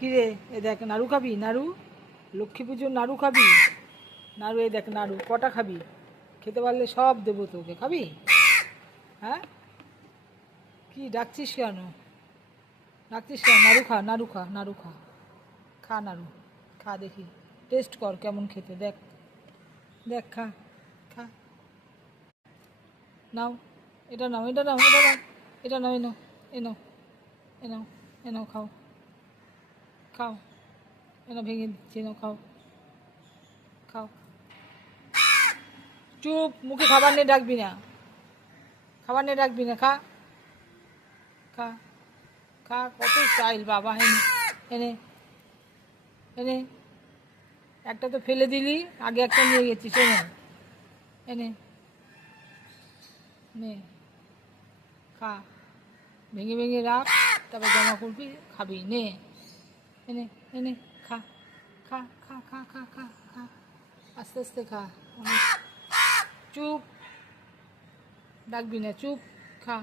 কি রে, এ দেখ নাড়ু খাবি? নাড়ু, লক্ষ্মী পুজোর নাড়ু খাবি? নাড়ু, এই দেখ নাড়ু, কটা খাবি? খেতে পারলে সব দেবো তোকে, খাবি? হ্যাঁ, কি ডাকছিস কেন? ডাকছিস কেন? নাড়ু খা, নাড়ু খা, নাড়ু খা, খা নাড়ু, খা দেখি, টেস্ট কর কেমন খেতে, দেখ দেখ, খা, খা, নাও, এটা নাও, এটা নাও, এটা নাও, এটা নাও, এ নাও, এ নাও, এ নাও, খাও, খাও, এটা ভেঙে দিচ্ছি, নাও, খাও, খাও। চুপ, মুখে খাবার নিয়ে ডাকবি না, খাবার নিয়ে ডাকবি না, খা, খা, খা, কত স্টাইল বাবা, এনে এনে এনে, একটা তো ফেলে দিলি, আগে একটা নিয়ে গেছিস, এনে এনে, নে, খা, ভেঙে ভেঙে রাখ, তারপর জমা করবি, খাবি, নে, এনে এনে, খা, খা, খা, খা, খা, খা, খা, আস্তে আস্তে খা, চুপ, ডাকবি না, চুপ, খা।